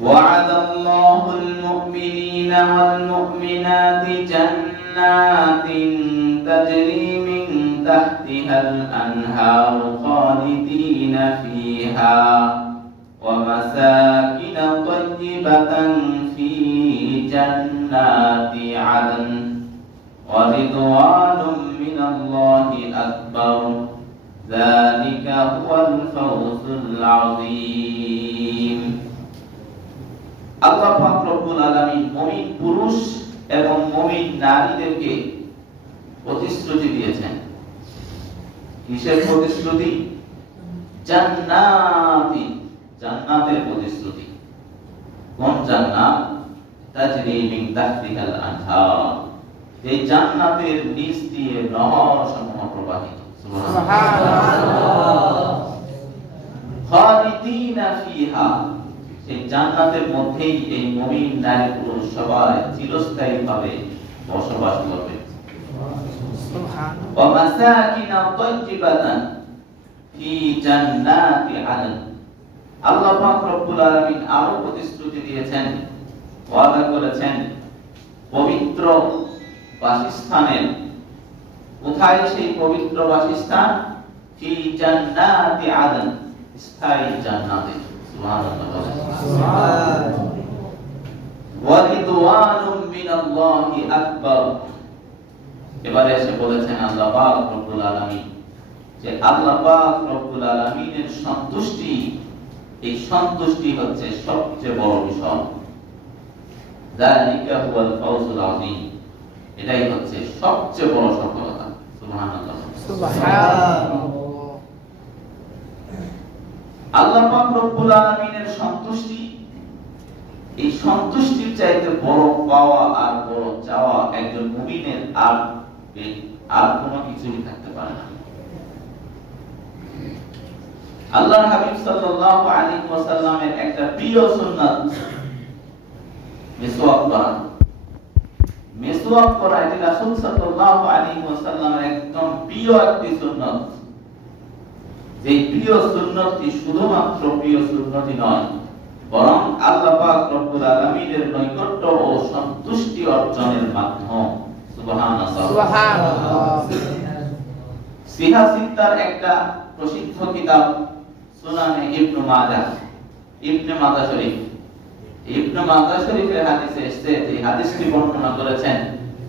وعد الله المؤمنين والمؤمنات جنات تجري من تحتها الأنهار خالدين فيها ومساكن طيبة في جنات عدن ورضوان من الله أكبر ذلك هو الفوز العظيم আল্লাহ পাক রব্বুল আলামিন মুমিন পুরুষ এবং মুমিন নারীদেরকে প্রতিশ্রুতি দিয়েছেন। কিসের প্রতিশ্রুতি? জান্নাতি, জান্নাতের প্রতিশ্রুতি। কোন জান্নাত? তাজরি মিন তাহতিহাল আনহার, এই জান্নাতের নিচ দিয়ে নহরসমূহ প্রবাহিত। সুবহানাল্লাহ। খালিদিনা ফিহা, এই জান্নাতের মধ্যেই এই মুমিন নারী পুরুষ সবাই চিরস্থায়ীভাবে বসবাস করবে। সুবহানাল্লাহ। ওয়া মাসাকিন তাইয়িবাতান ফি জান্নাতি আদন, আল্লাহ পাক রব্বুল আলামিন আরো প্রতিশ্রুতি দিয়েছেন, ওয়াদা করেছেন পবিত্র বাসস্থানের। কোথায় সেই পবিত্র বাসস্থান? ফি জান্নাতি আদন, স্থায়ী জান্নাতে। সুবহানাল্লাহ। ওয়া রিদওয়ানুম মিনাল্লাহি আকবার, এবারে এসে বলেছেন আল্লাহ পাক রব্বুল আলামিন যে আল্লাহ পাক রব্বুল আলামিনের সন্তুষ্টি, এই সন্তুষ্টি হচ্ছে সবচেয়ে বড় বিষয়। যালিকা হুয়াল ফাওজুল আযীম, এটাই হচ্ছে সবচেয়ে বড় সফলতা। সুবহানাল্লাহ। সুবহানাল্লাহ। আল্লাহ পাক রব্বুল আলামিনের সন্তুষ্টি, এই সন্তুষ্টির চাইতে বড় পাওয়া আর বড় চাওয়া একজন মুমিনের আর কোনো কিছুই থাকতে পারে না। আল্লাহর হাবিব সাল্লাল্লাহু আলাইহি ওয়াসাল্লামের একটা প্রিয় সুন্নাত মিসওয়াক করা। মিসওয়াক করা এটি রাসূল সাল্লাল্লাহু আলাইহি ওয়াসাল্লামের একদম প্রিয় একটি সুন্নাত। এই প্রিয় সুন্নতটি শুধুমাত্র প্রিয় সুন্নতই নয়, বরং আল্লাহ পাক রব্বুল আলামিনের নৈকট্য ও সন্তুষ্টি অর্জনের মাধ্যম। সুবহানাল্লাহ। সুবহানাল্লাহ। সিহা সিত্তার একটা প্রসিদ্ধ কিতাব সুনানে ইবনে মাজাহ, ইবনে মাজাহ শরীফ, ইবনে মাজাহ শরীফের হাদিসে এসেছে, এই হাদিসটি বর্ণনা করেছেন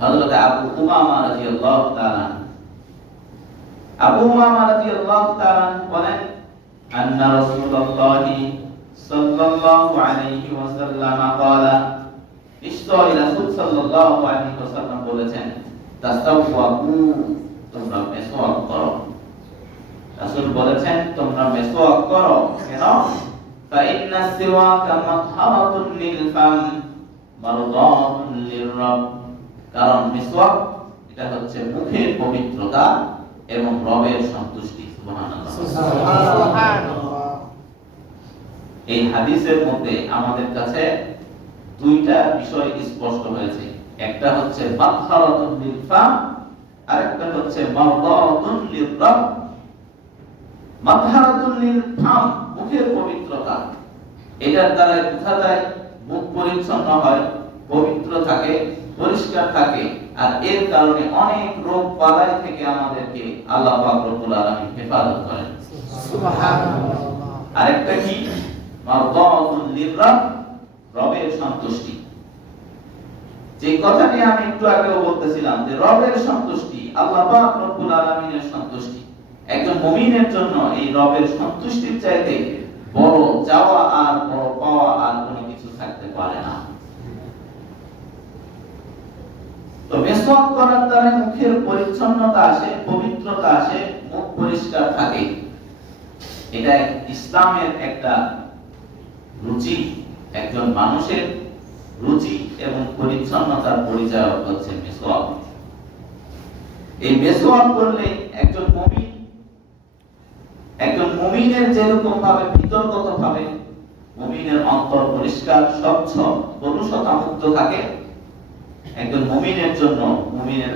হযরত আবু উমামা রাদিয়াল্লাহু তাআলা। আবু উমামা রাদিয়াল্লাহু তাআলা বলেন, আন্না রাসূলুল্লাহি সাল্লাল্লাহু আলাইহি ওয়াসাল্লাম ক্বালা, নিশ্চয় রাসূল সাল্লাল্লাহু আলাইহি ওয়াসাল্লাম বলেছেন, তাসাওয়াকু, তোমরা মিসওয়াক করো। রাসূল বলেছেন তোমরা মিসওয়াক করো। কেন? ফাইন্না সিওয়াকা মাতহারাতুন লিল ফাম মারদাতুন লিররাব, কারণ মিসওয়াক এটা হচ্ছে মুখের পবিত্রতা এবং রবের সন্তুষ্টি। সুবহানাল্লাহ। সুবহানাল্লাহ। এই হাদিসের মধ্যে আমাদের কাছে দুইটা বিষয় স্পষ্ট হয়েছে, একটা হচ্ছে মাতহারাতুন লিল ফাম, আরেকটা হচ্ছে মারদাতুন লিররাব। মাতহারাতুন লিল ফাম, মুখের পবিত্রতা, এটার দ্বারা বোঝা যায় মুখ পরিচ্ছন্ন হয়, পবিত্র থাকে, পরিষ্কার থাকে, আর এর কারণে অনেক রোগ বালাই থেকে আমাদেরকে আল্লাহ পাক রব্বুল আলামিন হেফাজত করেন। সুবহানাল্লাহ। আরেকটা কি? মারদাতুন লিররাব, রবের সন্তুষ্টি। যে কথাটি আমি একটু আগেও বলতেছিলাম যে রবের সন্তুষ্টি, আল্লাহ পাক রব্বুল আলামিনের সন্তুষ্টি, একজন মুমিনের জন্য এই রবের সন্তুষ্টির চাইতে বড় চাওয়া আর বড় পাওয়া আর কোনো কিছু থাকতে পারে না। তো মিসওয়াক করার দ্বারা মুখের পরিচ্ছন্নতা আসে, পবিত্রতা আসে, মুখ পরিষ্কার থাকে। এটা ইসলামের একটা রুচি, একজন মানুষের রুচি এবং পরিচ্ছন্নতার পরিচয় হচ্ছে মিসওয়াক। এই মিসওয়াক করলে একজন মুমিনের যেরকম ভাবে ভিতরগত ভাবে মুমিনের অন্তর পরিষ্কার, স্বচ্ছ, কলুষতা মুক্ত থাকে, একজন মুমিনের জন্য মুমিনের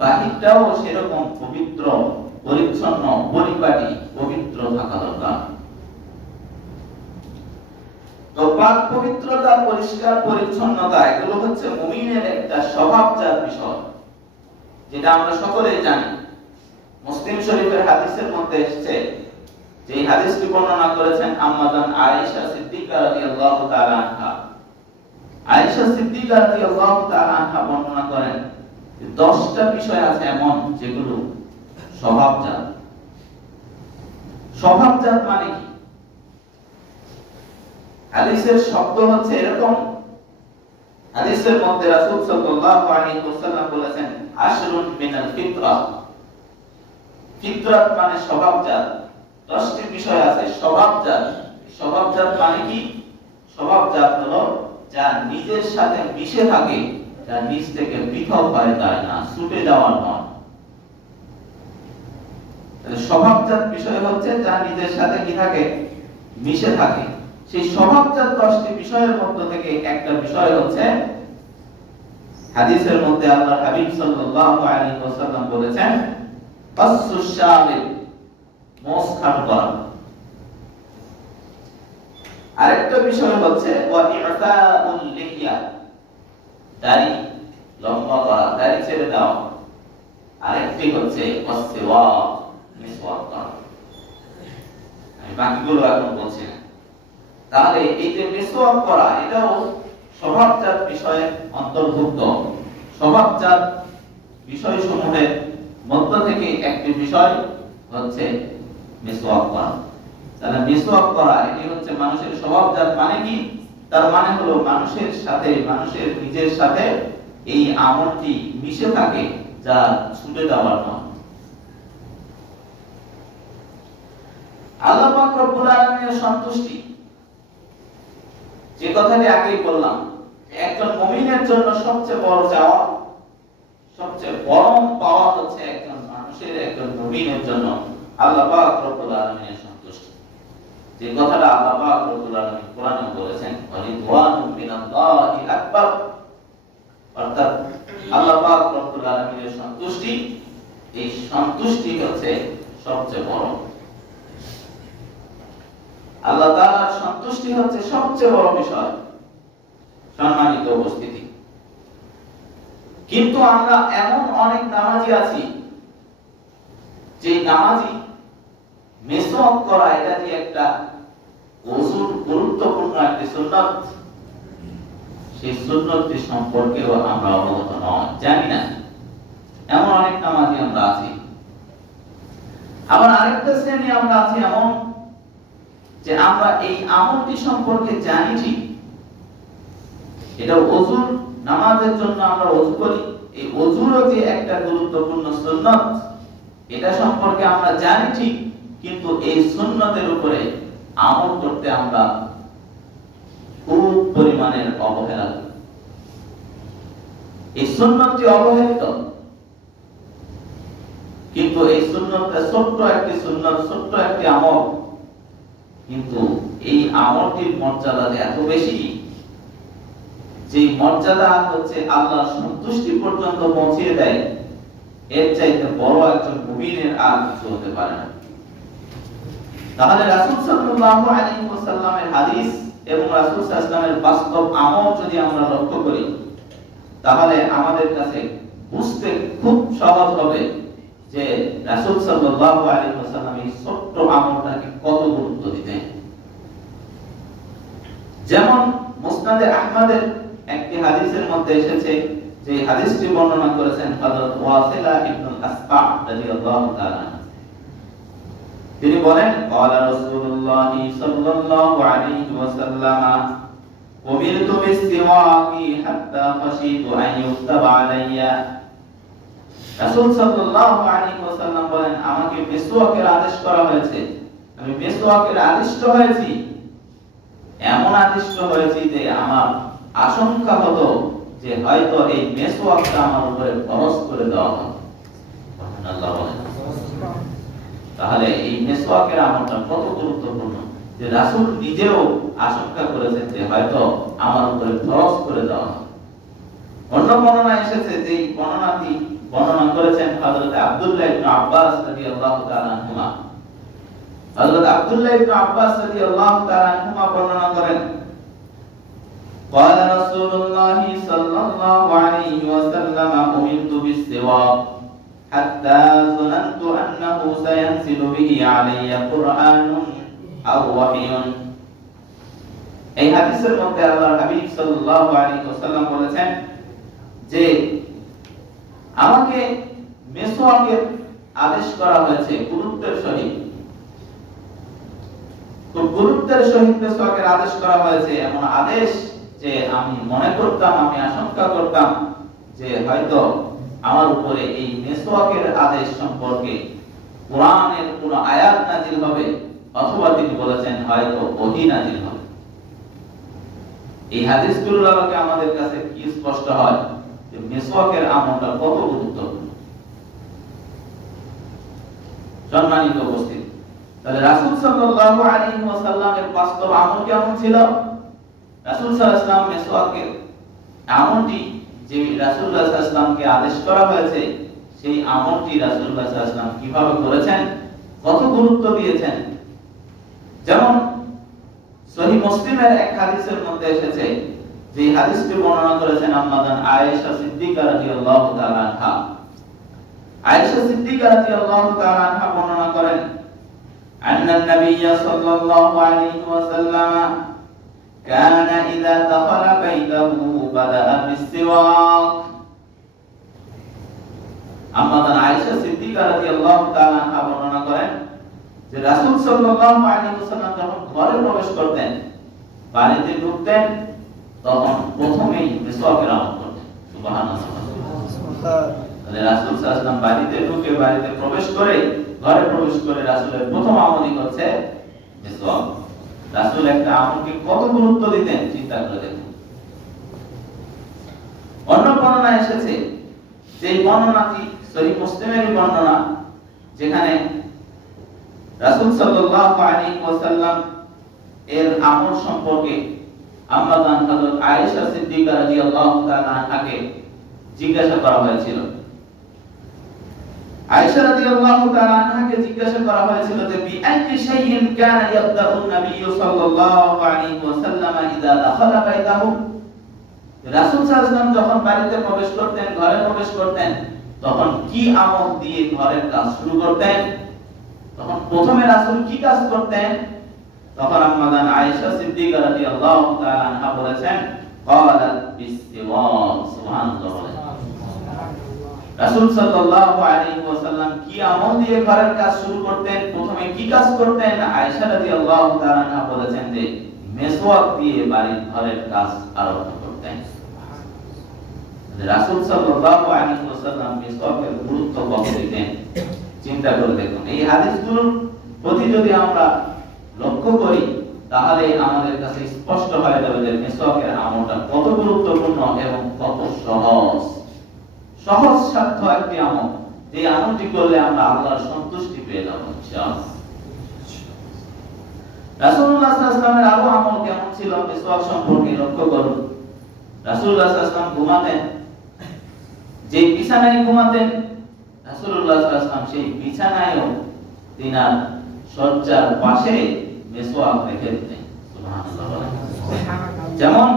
বাহিরটাও সেরকম পবিত্র, পরিচ্ছন্ন, পরিপাটি, পবিত্র থাকা দরকার। তো পাক পবিত্রতা, পরিষ্কার পরিচ্ছন্নতা এগুলো হচ্ছে মুমিনের একটা স্বভাবজাত বিষয়, যেটা আমরা সকলেই জানি। মুসলিম শরীফের হাদিসের মধ্যে এসেছে, যে হাদিসটি বর্ণনা করেছেন আম্মাজান আয়েশা সিদ্দিকা রাদিয়াল্লাহু তাআলা আনহা। আয়েশা সিদ্দিকা রাদিয়াল্লাহু তাআলা আনহা বর্ণনা করেন যে 10টা বিষয় আছে এমন যেগুলো স্বভাবজাত। স্বভাবজাত মানে কি? হাদিসের শব্দ হচ্ছে এরকম, হাদিসের মধ্যে রাসূল সাল্লাল্লাহু আলাইহি ওয়াসাল্লাম বলেছেন আশরুন মিনাল ফিতরা। ফিতরাত মানে স্বভাবজাত। 10টি বিষয় আছে স্বভাবজাত। স্বভাবজাত মানে কি? স্বভাবজাত হলো যা নিজের সাথে মিশে থাকে, যা নিজ থেকে পৃথক হয়ে যায় না, ছুটে যাওয়ার নয়। স্বভাবজাত বিষয় হচ্ছে যা নিজের সাথে কি থাকে, মিশে থাকে। সেই স্বভাবজাত 10টি বিষয়ের মধ্যে থেকে একটা বিষয় হচ্ছে হাদিসের মধ্যে আল্লাহর হাবিব সাল্লাল্লাহু আলাইহি ওয়াসাল্লাম বলেছেন আসসুশ শারিব, মোস কাট করা। আরেকটা বিষয় হচ্ছে ওয়া ইফাউল লিহিয়া, দাড়ি লম্বা করা, দাড়ি ছেড়ে দাও। আরেকটি হচ্ছে ওয়াসওয়াক, মিসওয়াক করা। আমি বাকিগুলো এখন বলছি না। তাহলে এই যে মিসওয়াক করা, এটাও স্বভাবজাত বিষয়ের অন্তর্ভুক্ত। স্বভাবজাত বিষয়সমূহের মধ্য থেকে একটি বিষয় হচ্ছে মিসওয়াক করা। তাহলে মিসওয়াক করা এটি হচ্ছে মানুষের স্বভাবজাত। মানে কি? তার মানে হলো মানুষের সাথে, মানুষের নিজের সাথে এই আমলটি মিশে থাকে, যা ছুটে যাওয়ার নয়। আল্লাহ পাক রব্বুল আলামিনের সন্তুষ্টি, যে কথাটি আগেই বললাম, একজন মুমিনের জন্য সবচেয়ে বড় চাওয়া, সবচেয়ে বড় পাওয়া হচ্ছে একজন মানুষের, একজন মুমিনের জন্য আল্লাহ পাক রব্বুল আলামিনের সন্তুষ্টি। যে কথাটা আল্লাহ পাক রব্বুল আলামিন কোরআনে বলেছেন ওয়ারিদওয়ানুম মিনাল্লাহি আকবার, অর্থাৎ আল্লাহ পাক রব্বুল আলামিনের সন্তুষ্টি, এই সন্তুষ্টি হচ্ছে সবচেয়ে বড়। আল্লাহ তাআলার সন্তুষ্টি হচ্ছে সবচেয়ে বড় বিষয়। সম্মানিত উপস্থিতি, কিন্তু আমরা এমন অনেক নামাজি আছি যে নামাজি মিসওয়াক করা এটা যে একটা ওযুর গুরুত্বপূর্ণ একটি সুন্নাত, সেই সুন্নতটি সম্পর্কেও আমরা অবগত নয়, জানি না। এমন অনেক নামাজি আমরা আছি। আবার আরেকটা শ্রেণী আমরা আছি এমন যে আমরা এই আমলটি সম্পর্কে জানি ঠিক, এটা ওযুর, নামাজের জন্য আমরা ওযু করি, এই ওযুরও যে একটা গুরুত্বপূর্ণ সুন্নাত, এটা সম্পর্কে আমরা জানি ঠিক, কিন্তু এই সুন্নতের উপরে আমল করতে আমরা খুব পরিমাণের অবহেলা করি। এই সুন্নতটি অবহেলিত, কিন্তু এই সুন্নতটা ছোট্ট একটি সুন্নত, ছোট্ট একটি আমল, কিন্তু এই আমলটির মর্যাদা এত বেশি, যে মর্যাদা হচ্ছে আল্লাহর সন্তুষ্টি পর্যন্ত পৌঁছিয়ে দেয়। এর চাইতে বড় একজন মুমিনের আর কিছু হতে পারে না। তাহলে রাসূল সাল্লাল্লাহু আলাইহি ওয়াসাল্লামের হাদিস এবং রাসূল সাল্লাল্লাহু আলাইহি ওয়াসাল্লামের বাস্তব আমল যদি আমরা লক্ষ্য করি, তাহলে আমাদের কাছে বুঝতে খুব সহজ হবে যে রাসূল সাল্লাল্লাহু আলাইহি ওয়াসাল্লাম এই ছোট্ট আমলটাকে কত গুরুত্ব দিতেন। যেমন মুসনাদে আহমদের একটি হাদিসের মধ্যে এসেছে, যে হাদিসটি বর্ণনা করেছেন হযরত ওয়াসিলা ইবনে আসফা রাদিয়াল্লাহু তাআলা। তিনি বলেন ক্বালা রাসূলুল্লাহ সাল্লাল্লাহু আলাইহি ওয়াসাল্লাম উমিরতু বিসসিওয়াকি হাত্তা খাশিতু আন ইউক্তাবা আলাইয়া। রাসূল সাল্লাল্লাহু আলাইহি ওয়াসাল্লাম বলেন আমাকে মিসওয়াকের আদেশ করা হয়েছে, আমি মিসওয়াকের আদিষ্ট হয়েছি, এমন আদিষ্ট হয়েছি যে আমার আশঙ্কা হতো যে হয়তো এই মিসওয়াকটা আমার উপরে ফরজ করে দেওয়া হবে। সুবহানাল্লাহ বলেন। তাহলে এই মিসওয়াকের আমলটা কত গুরুত্বপূর্ণ, যে রাসূল নিজেও আশঙ্কা করেছেন যে হয়তো আমার উপরে ফরজ করে দেওয়া হবে। অন্য বর্ণনা এসেছে, যে বর্ণনাটি বর্ণনা করেছেন হযরত আব্দুল্লাহ ইবনে আব্বাস রাদিয়াল্লাহু তাআলা আনহুমা। হযরত আব্দুল্লাহ ইবনে আব্বাস রাদিয়াল্লাহু তাআলা আনহুমা বর্ণনা করেন রাসূলুল্লাহ সাল্লাল্লাহু আলাইহি ওয়াসাল্লাম উমিরতু বিস-সিওয়াক হাত্তা যানানতু আন্নাহু সায়ানজিলু বিহি আলাইয়া কুরআনুন আও ওয়াহিয়ুন। এই হাদিসের মধ্যে আল্লাহর হাবিব সাল্লাল্লাহু আলাইহি ওয়াসাল্লাম বলেছেন যে আমাকে মেসওয়াকের আদেশ করা হয়েছে গুরুত্বের সহিত। তো গুরুত্বের সহিত মেসওয়াকের আদেশ করা হয়েছে, এমন আদেশ যে আমি মনে করতাম, আমি আশঙ্কা করতাম যে হয়তো আমার উপরে এই মেসওয়াকের আদেশ সম্পর্কে কোরআনের কোন আয়াত নাযিল হবে, অথবা তিনি বলেছেন হয়তো ওহী নাযিল হবে। এই হাদিসগুলোর আলোকে আমাদের কাছে কি স্পষ্ট হয় যে মেসওয়াকের আমলটা কত গুরুত্বপূর্ণ। সম্মানিত উপস্থিতি, তাহলে রাসূল সাল্লাল্লাহু আলাইহি ওয়াসাল্লামের বাস্তব আমল কেমন ছিল? রাসূল সাল্লাল্লাহু আলাইহি ওয়াসাল্লাম মেসওয়াকের আমলটি যে রাসূলুল্লাহ সাল্লাল্লাহু আলাইহি ওয়াসাল্লামকে আদেশ করা হয়েছে, সেই আমলটি রাসূলুল্লাহ সাল্লাল্লাহু আলাইহি ওয়াসাল্লাম কিভাবে করেছেন, কত গুরুত্ব দিয়েছেন। যেমন সহিহ মুসলিমের এক হাদিসের মধ্যে এসেছে, যে হাদিসটি বর্ণনা করেছেন আম্মাজান আয়েশা সিদ্দিকা রাদিয়াল্লাহু তাআলা আনহা। আয়েশা সিদ্দিকা রাদিয়াল্লাহু তাআলা আনহা বর্ণনা করেন, আন্না নবিয়্য সাল্লাল্লাহু আলাইহি ওয়াসাল্লাম কানা ইযা দাখালা বাইতাহু বাদাআ বিস-সিওয়াক। আম্মাজান আয়েশা সিদ্দিকা রাদিয়াল্লাহু তাআলা আনহা বর্ণনা করেন যে রাসূল সাল্লাল্লাহু আলাইহি ওয়াসাল্লাম যখন ঘরে প্রবেশ করতেন, বাড়িতে ঢুকতেন, তখন প্রথমেই মিসওয়াকের আমল করতেন। সুবহানাল্লাহ। তাহলে রাসূল সাল্লাল্লাহু আলাইহি ওয়াসাল্লাম বাড়িতে ঢুকে, বাড়িতে প্রবেশ করে, ঘরে প্রবেশ করে রাসূলের প্রথম আমলই হচ্ছে মিসওয়াক। রাসূল একটা আমলকে কত গুরুত্ব দিতেন চিন্তা করে দেখুন। অন্য বর্ণনা এসেছে, যে বর্ণনাটি সহিহ মুসলিমের বর্ণনা, যেখানে রাসূল সাল্লাল্লাহু আলাইহি ওয়াসাল্লাম এর আমল সম্পর্কে আম্মা জান হযরত আয়েশা সিদ্দিকা রাদিয়াল্লাহু তাআলা আনহাকে জিজ্ঞাসা করা হয়েছিল। আয়েশা রাদিয়াল্লাহু তাআলা আনহাকে জিজ্ঞাসা করা হয়েছিল যে বিআইয়ি শাইইন কানা ইয়াবদাউ নবী সাল্লাল্লাহু আলাইহি ওয়াসাল্লাম ইযা দাখালা বাইতাহু। রাসূল সাল্লাল্লাহু আলাইহি ওয়াসাল্লাম যখন বাড়িতে প্রবেশ করতেন, ঘরে প্রবেশ করতেন, তখন কি আমল দিয়ে ঘরের কাজ শুরু করতেন, তখন প্রথমে রাসূল কি কাজ করতেন? তখন আম্মা জান আয়েশা সিদ্দিকা রাদিয়াল্লাহু তাআলা আনহা বলেছেন, ক্বালাত বিস-সিওয়াক। সুবহানাল্লাহ। রাসূল সাল্লাল্লাহু আলাইহি ওয়াসাল্লাম কি আমল দিয়ে ঘরের কাজ শুরু করতেন, প্রথমে কি কাজ করতেন? আয়েশা রাদিয়াল্লাহু তাআলা আনহা বলেছেন যে মেসওয়াক দিয়ে বাড়ির ঘরের কাজ আরম্ভ করতেন। রাসূল সাল্লাল্লাহু আলাইহি ওয়াসাল্লাম মেসওয়াকের গুরুত্ব কত দিতেন চিন্তা করে দেখুন। এই হাদিসগুলোর প্রতি যদি আমরা লক্ষ্য করি, তাহলে আমাদের কাছে স্পষ্ট হয়ে যাবে যে মিসওয়াকের আমলটা কত গুরুত্বপূর্ণ এবং কত সহজ সাধ্য একটি আমল, যে আমলটি করলে আমরা আল্লাহর সন্তুষ্টি পেয়ে যাব ইনশাআল্লাহ। রাসূলুল্লাহ সাল্লাল্লাহু আলাইহি ওয়াসাল্লামের আরো আমল কেমন ছিল মিসওয়াক সম্পর্কে লক্ষ্য করুন। রাসূলুল্লাহ সাল্লাল্লাহু আলাইহি ওয়াসাল্লাম ঘুমাতেন, যে বিছানায় ঘুমাতেন, রাসূলুল্লাহ সাল্লাল্লাহু আলাইহি ওয়াসাল্লাম সেই বিছানায়ও তিনার শয্যার পাশে মিসওয়াক রেখে দিতেন। সুবহানাল্লাহ। যেমন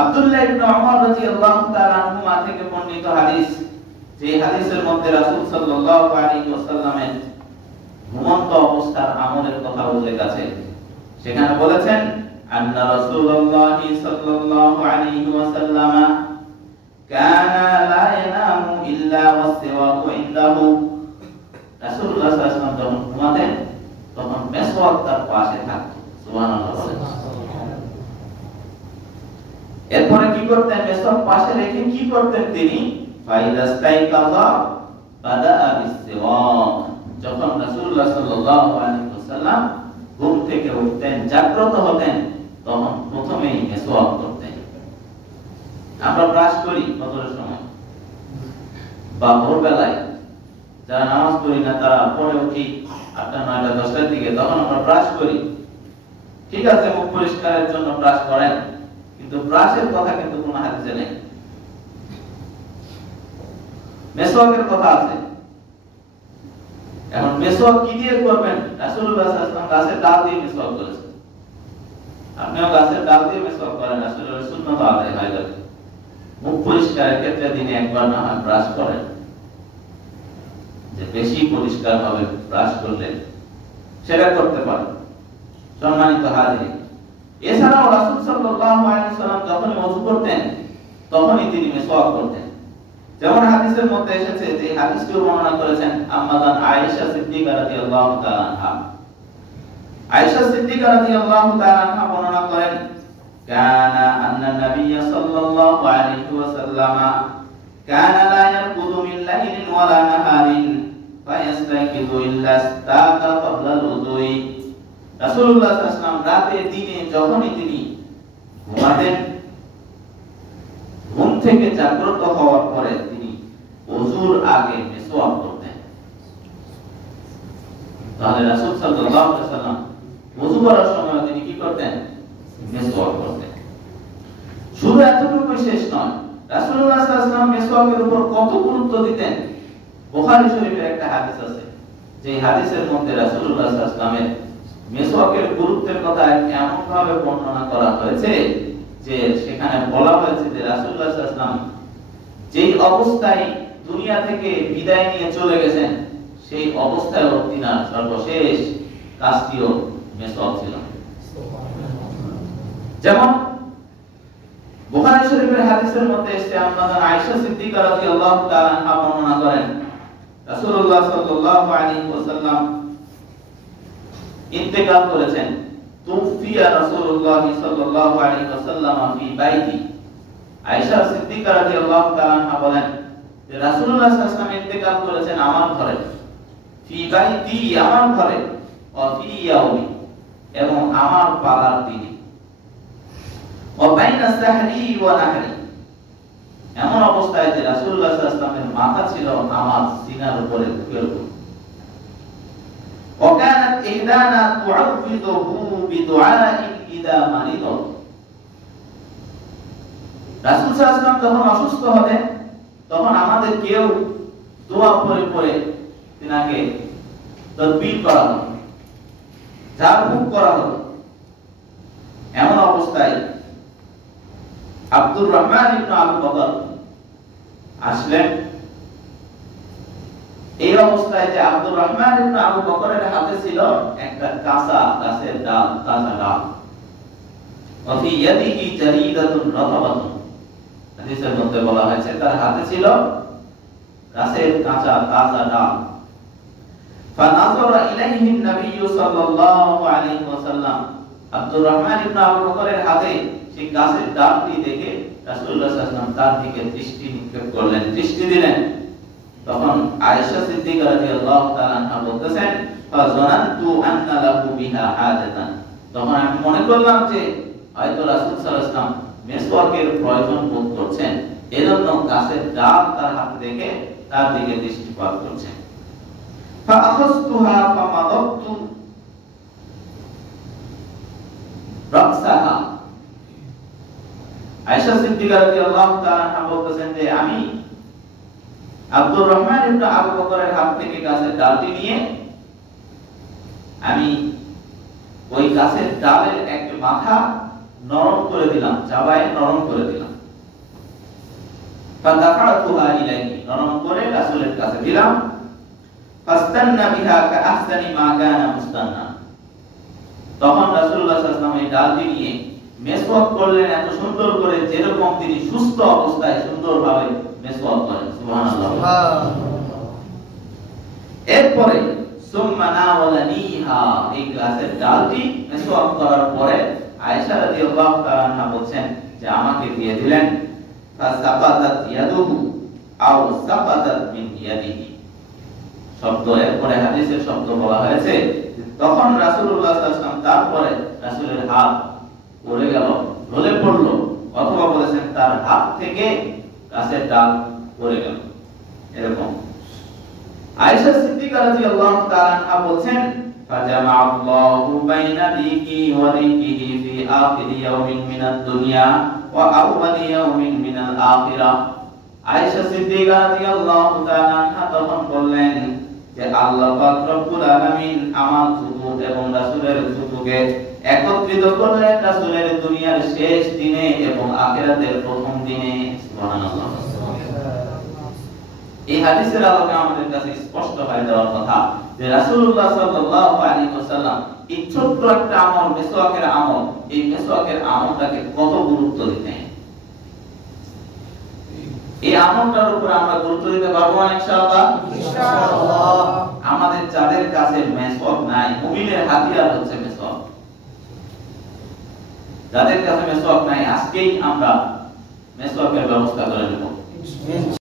আব্দুল্লাহ ইবনে ওমর রাদিয়াল্লাহু তাআলা আনহুমা থেকে বর্ণিত হাদিস, যে হাদিসের মধ্যে রাসূল সাল্লাল্লাহু আলাইহি ওয়াসাল্লামের ঘুমন্ত অবস্থার আমলের কথা উল্লেখ আছে। সেখানে বলেছেন, আন্না রাসূলুল্লাহ সাল্লাল্লাহু আলাইহি ওয়াসাল্লাম কানা লা ইয়ানামু ইল্লা ওয়াস-সিওয়াকু ইনদাহু। রাসূলুল্লাহ সাল্লাল্লাহু আলাইহি ওয়াসাল্লাম যখন ঘুমাতেন, তখন মিসওয়াক তার পাশে থাকত। সুবহানাল্লাহ। এরপরে কি করতেন? মিসওয়াক পাশে রেখে কি করতেন তিনি? ফাইদাস্তাইকাযা বাদাআ বিস-সিওয়াক। যখন রাসূলুল্লাহ সাল্লাল্লাহু আলাইহি ওয়াসাল্লাম ঘুম থেকে উঠতেন, জাগ্রত হতেন, তখন প্রথমেই মিসওয়াক করতেন। আমরা ব্রাশ করি ফজরের সময় বা ভোরবেলায়, যারা নামাজ পড়ি না তারা পরে উঠি 8টা 9টা 10টার দিকে, তখন আমরা ব্রাশ করি। ঠিক আছে, মুখ পরিষ্কারের জন্য ব্রাশ করেন, কিন্তু ব্রাশের কথা কিন্তু কোনো হাদিসে নেই। মিসওয়াকের কথা আছে। এখন মিসওয়াক কি দিয়ে করবেন? রাসূলুল্লাহ সাল্লাল্লাহু আলাইহি ওয়াসাল্লাম গাছের ডাল দিয়ে মিসওয়াক করেছেন। আপনিও গাছের ডাল দিয়ে মেসওয়াক করেন, আসলে সুন্নাত আদায় হয়ে যাবে। মুখ পরিষ্কারের ক্ষেত্রে দিনে একবার না হয় ব্রাশ করেন, যে বেশি পরিষ্কার হবে ব্রাশ করলে সেটা করতে পারেন। সম্মানিত হাজিরিন, এছাড়াও রাসূল সাল্লাল্লাহু আলাইহি ওয়াসাল্লাম যখন ওযু করতেন তখনই তিনি মিসওয়াক করতেন। যেমন হাদিসের মধ্যে এসেছে, যে হাদিসটি বর্ণনা করেছেন আম্মাজান আয়েশা সিদ্দিকা রাদিয়াল্লাহু তাআলা আনহা। আয়েশা সিদ্দিকা রাদিয়াল্লাহু তাআলা আনহা বর্ণনা করেন, কানা আন্না নবিয়্য সাল্লাল্লাহু আলাইহি ওয়াসাল্লাম কানা লা ইয়ারকুদু মিন লাইলিন ওয়ালা নাহারিন ফায়াস্তাইকিযু ইল্লা ইস্তাকা ক্বাবলা আল-উযুই। রাসূলুল্লাহ সাল্লাল্লাহু আলাইহি ওয়াসাল্লাম রাতে দিনে যখনই তিনি ঘুমাতেন, ঘুম থেকে জাগ্রত হওয়ার পরে তিনি ওযুর আগে মিসওয়াক করতেন। তাহলে রাসূল সাল্লাল্লাহু আলাইহি ওয়াসাল্লাম ওযু করার সময় তিনি কি করতেন? মিসওয়াক করতেন। শুধু এতটুকু শেষ নয়, রাসূলুল্লাহ সাল্লাল্লাহু আলাইহি ওয়াসাল্লাম মিসওয়াকের উপর কত গুরুত্ব দিতেন। বুখারী শরীফের একটা হাদিস আছে, যে হাদিসের মধ্যে রাসূলুল্লাহ সাল্লাল্লাহু আলাইহি ওয়াসাল্লামের মিসওয়াকের গুরুত্বের কথা এমন ভাবে বর্ণনা করা হয়েছে যে সেখানে বলা হয়েছে যে রাসূলুল্লাহ সাল্লাল্লাহু আলাইহি ওয়াসাল্লাম যেই অবস্থায় দুনিয়া থেকে বিদায় নিয়ে চলে গেছেন, সেই অবস্থায় তিনার সর্বশেষ কাজটিও মিসওয়াক ছিল। যেমন বুখারী শরীফের হাদিসের মধ্যে এসেছে, আম্মাজান আয়েশা সিদ্দিকা রাদিয়াল্লাহু তাআলা আনহা বর্ণনা করেন, রাসূলুল্লাহ সাল্লাল্লাহু আলাইহি ওয়াসাল্লাম ইন্তেকাল করেছেন। তুফিয়া রাসূলুল্লাহ সাল্লাল্লাহু আলাইহি ওয়াসাল্লাম ফি বাইতি। আয়েশা সিদ্দিকা রাদিয়াল্লাহু তাআলা আনহা বলেন যে রাসূলুল্লাহ সাল্লাল্লাহু আলাইহি ওয়াসাল্লাম ইন্তেকাল করেছেন আমার ঘরে, ফি বাইতি আমার ঘরে, ও ফি ইয়াউমি এবং আমার পালার দিনে, ও বাইনা সাহরি ওয়া নাহরি এমন অবস্থায় যে রাসূলুল্লাহ সাল্লাল্লাহু আলাইহি ওয়াসাল্লামের মাথা ছিল আমার সিনার উপরে, বুকের উপর। وكانت إحدانا تعوذه بدعاء إذا مرض। রাসূল সাল্লাল্লাহু আলাইহি ওয়াসাল্লাম যখন অসুস্থ হতেন তখন আমাদের কেউ দোয়া পড়ে পড়ে তিনাকে তাদবির করা হতো, ঝাড়ফুঁক করা হতো। এমন অবস্থায় আব্দুর রহমান ইবনে আবু বকর আসলেন। এই অবস্থায় যে আব্দুর রহমান ইবনে আবু বকরের হাতে ছিল একটা কাঁচা গাছের ডাল, তাজা ডাল। ওয়া ইয়াদিহি জারিদাতুন রাতাবাতুন। হাদিসের মধ্যে বলা হয়েছে তার হাতে ছিল গাছের কাঁচা তাজা ডাল। ফানাযারা ইলাইহি নবী সাল্লাল্লাহু আলাইহি ওয়াসাল্লাম। আব্দুর রহমান ইবনে আবু বকরের হাতে সেই গাছের ডালটি দেখে রাসূলুল্লাহ সাল্লাল্লাহু আলাইহি ওয়াসাল্লাম তার দিকে দৃষ্টি নিক্ষেপ করলেন, দৃষ্টি দিলেন। তখন আয়েশা সিদ্দিকা রাদিয়াল্লাহু তাআলা আনহা বলতেছেন, ফাযানানতু আন্না লাহু বিহা হাজাতান। তখন আমি মনে করলাম যে হয়তো রাসূল সাল্লাল্লাহু আলাইহি ওয়াসাল্লাম মিসওয়াকের প্রয়োজন বোধ করছেন, এজন্য গাছের ডাল তার হাতে দেখে তার দিকে দৃষ্টিপাত করছেন। ফাআখাযতুহা ফামাদাতু রাকসাহা। আয়েশা সিদ্দিকা রাদিয়াল্লাহু তাআলা আনহা বলতেছেন যে আমি আব্দুর রহমান ইবনে আবু বকরের হাত থেকে গাছের ডালটি নিয়ে আমি ওই গাছের ডালের একটা মাথা নরম করে দিলাম, চাবায় নরম করে দিলাম। ফাদাফাতুহা ইলাইহি, নরম করে রাসূলের কাছে দিলাম। ফাস্তান্না বিহা কাআহসানি মা কানা মুস্তান্না। তখন রাসূলুল্লাহ সাল্লাল্লাহু আলাইহি ওয়াসাল্লাম এই ডালটি নিয়ে মিসওয়াক করলেন এত সুন্দর করে, যেরকম তিনি সুস্থ অবস্থায় সুন্দরভাবে মিসওয়াক করেন। সুবহানাল্লাহ। এরপরে সুম্মা নাওয়ালানিহা, এই গাছের ডালটি মিসওয়াক করার পরে আয়েশা রাদিয়াল্লাহু তাআলা আনহা বলেন যে আমাকে দিয়ে দিলেন। ফাসাকাতাত ইয়াদুহু আও সাকাতাত মিন ইয়াদিহি। শব্দ এরপরে হাদিসের শব্দ বলা হয়েছে, তখন রাসূলুল্লাহ সাল্লাল্লাহু আলাইহি ওয়াসাল্লাম তারপরে রাসূলের হাত পড়ে গেল, ঢলে পড়ল, অথবা বলেছেন তার হাত থেকে গাছের ডাল পড়ে গেল, এরকম। আয়েশা সিদ্দিকা রাদিয়াল্লাহু তাআলা আনহা বলেন, ফাজামাআল্লাহু বাইনা দিকি ওয়া দিকিহি ফি আখিরি ইয়াউমিন মিনাদ দুনিয়া ওয়া আউয়ালি ইয়াউমিন মিনাল আখিরাহ। আয়েশা সিদ্দিকা রাদিয়াল্লাহু তাআলা আনহা তখন বললেন যে আল্লাহ পাক রব্বুল আলামিন আমার থুতু এবং রাসূলের থুতুকে একত্রিত করলেন রাসূলের দুনিয়ার শেষ দিনে এবং আখিরাতের প্রথম দিনে। সুবহানাল্লাহ। এই হাদিসের আলোকে আমাদের কাছে স্পষ্ট হয়ে যাওয়ার কথা যে রাসূলুল্লাহ সাল্লাল্লাহু আলাইহি ওয়াসাল্লাম এই ছোট্ট একটা আমল, মিসওয়াকের আমল, এই মিসওয়াকের আমলটাকে কত গুরুত্ব দিতেন। এই আমলটার উপর আমরা গুরুত্ব দিতে পারবো না ইনশাআল্লাহ? ইনশাআল্লাহ। আমাদের যাদের কাছে মিসওয়াক নাই, মুমিনের হাতিয়ার হচ্ছে মিসওয়াক। যাদের কাছে মিসওয়াক নাই, আজকেই আমরা মিসওয়াকের ব্যবস্থা করে নেব।